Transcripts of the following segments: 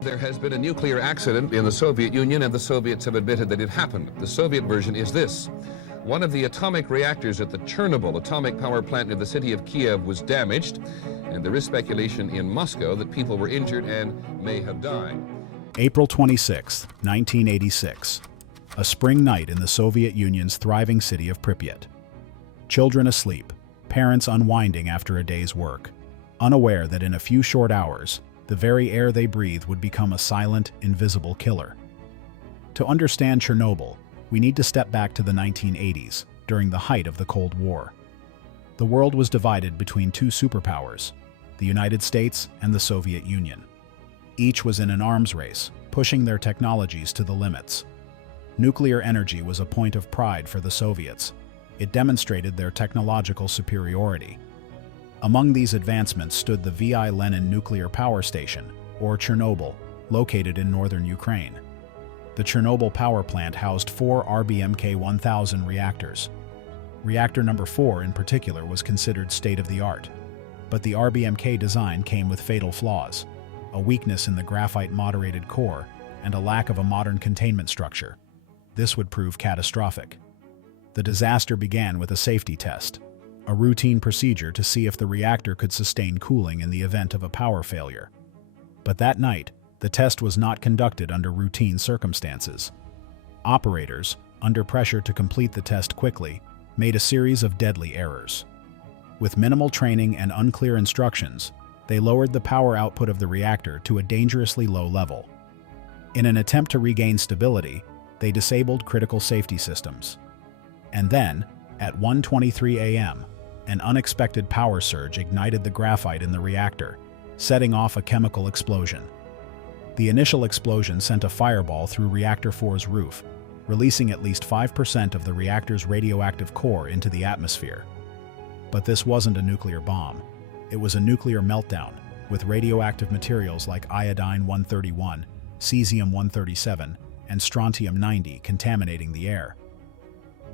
There has been a nuclear accident in the Soviet Union, and the Soviets have admitted that it happened. The Soviet version is this. One of the atomic reactors at the Chernobyl atomic power plant near the city of Kiev was damaged, and there is speculation in Moscow that people were injured and may have died. April 26, 1986. A spring night in the Soviet Union's thriving city of Pripyat. Children asleep, parents unwinding after a day's work, unaware that in a few short hours, the very air they breathe would become a silent, invisible killer. To understand Chernobyl, we need to step back to the 1980s, during the height of the Cold War. The world was divided between two superpowers, the United States and the Soviet Union. Each was in an arms race, pushing their technologies to the limits. Nuclear energy was a point of pride for the Soviets. It demonstrated their technological superiority. Among these advancements stood the V.I. Lenin nuclear power station, or Chernobyl, located in northern Ukraine. The Chernobyl power plant housed 4 RBMK-1000 reactors. Reactor number 4 in particular was considered state-of-the-art. But the RBMK design came with fatal flaws, a weakness in the graphite-moderated core, and a lack of a modern containment structure. This would prove catastrophic. The disaster began with a safety test, a routine procedure to see if the reactor could sustain cooling in the event of a power failure. But that night, the test was not conducted under routine circumstances. Operators, under pressure to complete the test quickly, made a series of deadly errors. With minimal training and unclear instructions, they lowered the power output of the reactor to a dangerously low level. In an attempt to regain stability, they disabled critical safety systems. And then, at 1:23 a.m., an unexpected power surge ignited the graphite in the reactor, setting off a chemical explosion. The initial explosion sent a fireball through Reactor 4's roof, releasing at least 5% of the reactor's radioactive core into the atmosphere. But this wasn't a nuclear bomb. It was a nuclear meltdown, with radioactive materials like iodine-131, cesium-137, and strontium-90 contaminating the air.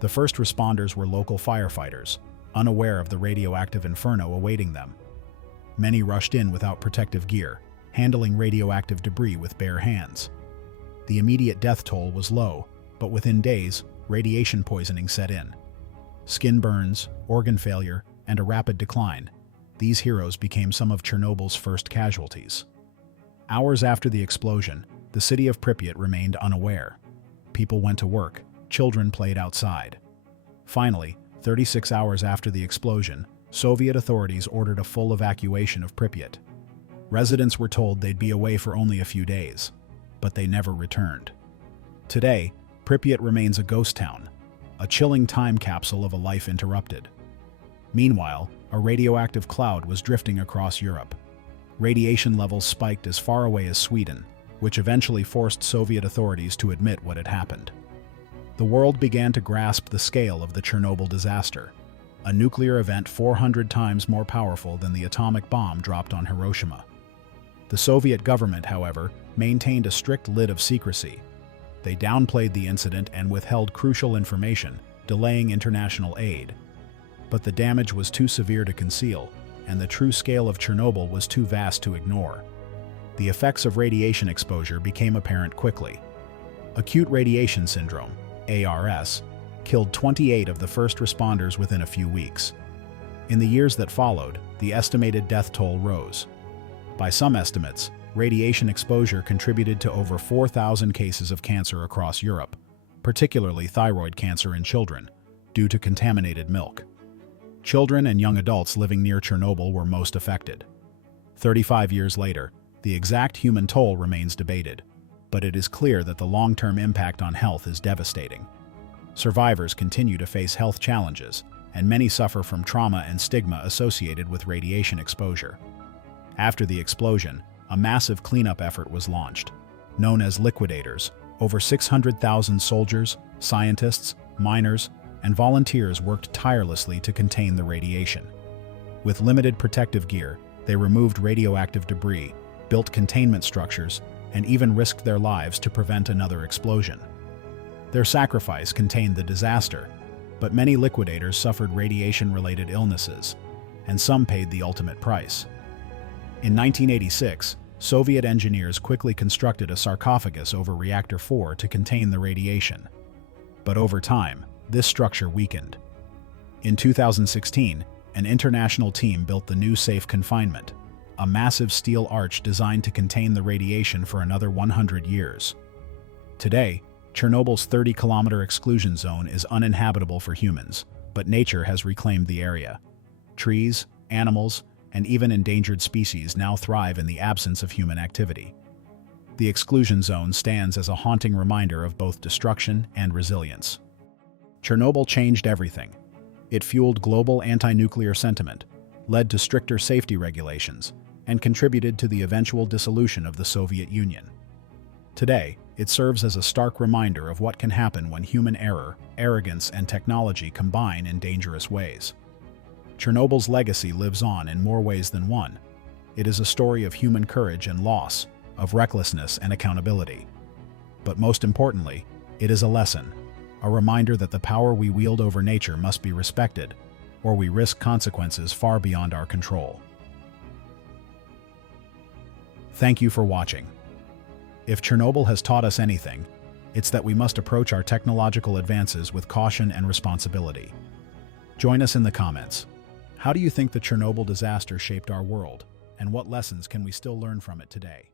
The first responders were local firefighters, unaware of the radioactive inferno awaiting them. Many rushed in without protective gear, handling radioactive debris with bare hands. The immediate death toll was low, but within days, radiation poisoning set in. Skin burns, organ failure, and a rapid decline. These heroes became some of Chernobyl's first casualties. Hours after the explosion, the city of Pripyat remained unaware. People went to work, children played outside. Finally, 36 hours after the explosion, Soviet authorities ordered a full evacuation of Pripyat. Residents were told they'd be away for only a few days, but they never returned. Today, Pripyat remains a ghost town, a chilling time capsule of a life interrupted. Meanwhile, a radioactive cloud was drifting across Europe. Radiation levels spiked as far away as Sweden, which eventually forced Soviet authorities to admit what had happened. The world began to grasp the scale of the Chernobyl disaster, a nuclear event 400 times more powerful than the atomic bomb dropped on Hiroshima. The Soviet government, however, maintained a strict lid of secrecy. They downplayed the incident and withheld crucial information, delaying international aid. But the damage was too severe to conceal, and the true scale of Chernobyl was too vast to ignore. The effects of radiation exposure became apparent quickly. Acute radiation syndrome, ARS, killed 28 of the first responders within a few weeks. In the years that followed, the estimated death toll rose. By some estimates, radiation exposure contributed to over 4,000 cases of cancer across Europe, particularly thyroid cancer in children, due to contaminated milk. Children and young adults living near Chernobyl were most affected. 35 years later, the exact human toll remains debated, but it is clear that the long-term impact on health is devastating. Survivors continue to face health challenges, and many suffer from trauma and stigma associated with radiation exposure. After the explosion, a massive cleanup effort was launched. Known as liquidators, over 600,000 soldiers, scientists, miners, and volunteers worked tirelessly to contain the radiation. With limited protective gear, they removed radioactive debris, built containment structures, and even risked their lives to prevent another explosion. Their sacrifice contained the disaster, but many liquidators suffered radiation-related illnesses, and some paid the ultimate price. In 1986, Soviet engineers quickly constructed a sarcophagus over Reactor 4 to contain the radiation. But over time, this structure weakened. In 2016, an international team built the new safe confinement, a massive steel arch designed to contain the radiation for another 100 years. Today, Chernobyl's 30-kilometer exclusion zone is uninhabitable for humans, but nature has reclaimed the area. Trees, animals, and even endangered species now thrive in the absence of human activity. The exclusion zone stands as a haunting reminder of both destruction and resilience. Chernobyl changed everything. It fueled global anti-nuclear sentiment, led to stricter safety regulations, and contributed to the eventual dissolution of the Soviet Union. Today, it serves as a stark reminder of what can happen when human error, arrogance, and technology combine in dangerous ways. Chernobyl's legacy lives on in more ways than one. It is a story of human courage and loss, of recklessness and accountability. But most importantly, it is a lesson, a reminder that the power we wield over nature must be respected, or we risk consequences far beyond our control. Thank you for watching. If Chernobyl has taught us anything, it's that we must approach our technological advances with caution and responsibility. Join us in the comments. How do you think the Chernobyl disaster shaped our world, and what lessons can we still learn from it today?